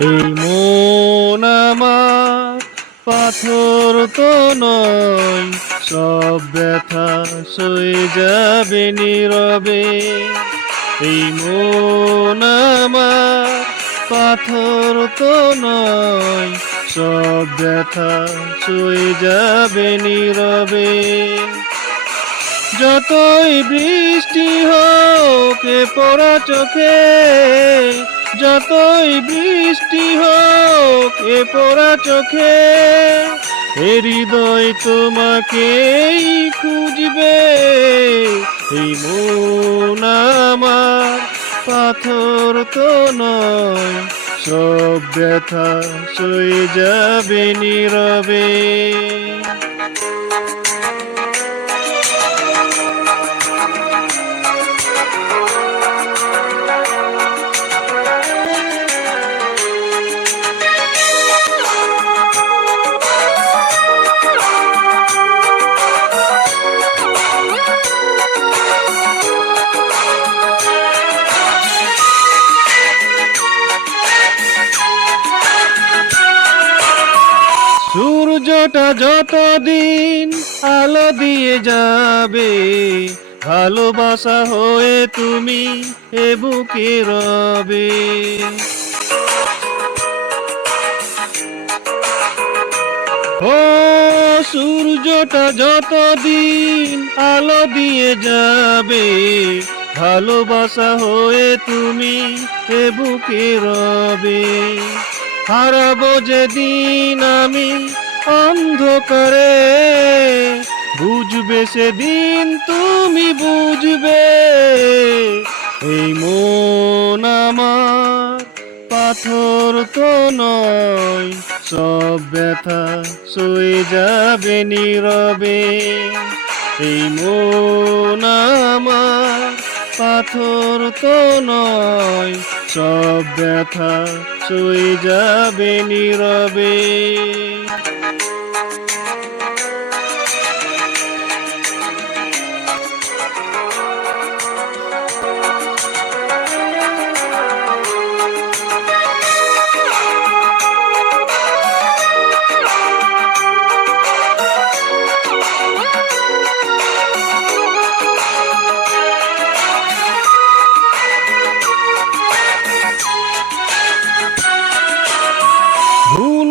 এই মন আমার পাথর তো নয়, সব ব্যথা সয়ে যাবে নীরবে। এই মন আমার পাথর তো নয়, সব ব্যথা সয়ে যাবে নীরবে। যতই বৃষ্টি হোক পড়া চোখে যতই বৃষ্টি হোক, এ পড়া চোখে হৃদয় তোমাকেই খুঁজবে। এই মন আমার পাথর তো নয়, সব ব্যথা সয়ে যাবে নীরবে। সূর্যটা যতদিন আলো দিয়ে যাবে, ভালোবাসা হয়ে তুমি এ বুকে রবে। ও সূর্যটা যতদিন আলো দিয়ে যাবে, ভালোবাসা হয়ে তুমি এ বুকে রবে। হারাবো যেদিন আমি অন্ধকারে বুঝবে সেদিন তুমি বুঝবে। এই মন আমার পাথর তো নয়, সব ব্যথা সয়ে যাবে নীরবে। এই মন আমার পাথর তো নয়, সব ব্যথা সয়ে যাবে নীরবে।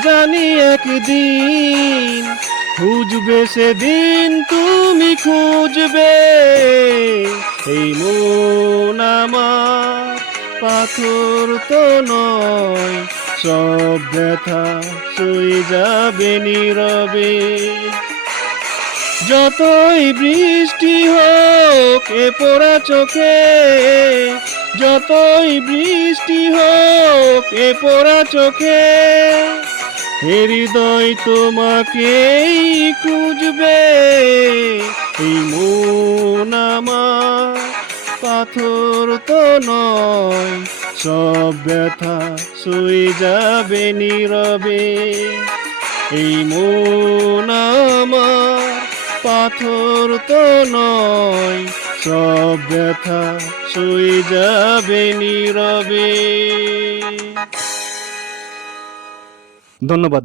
জানি একদিন খুঁজবে সেদিন, তুমি খুঁজবে। এই মন আমার পাথর তো নয়, সব ব্যথা সয়ে যাবে নীরবে। যতই বৃষ্টি হোক, এ পোড়া চোখে, যতই বৃষ্টি হোক, এ পোড়া চোখে। হৃদয় তোমাকেই খুঁজবে, এই মন পাথর তো নয়, সব ব্যথা সয়ে যাবে নীরবে। এই মন পাথর তো নয়, সব ব্যথা সয়ে যাবে নীরবে। ধন্যবাদ।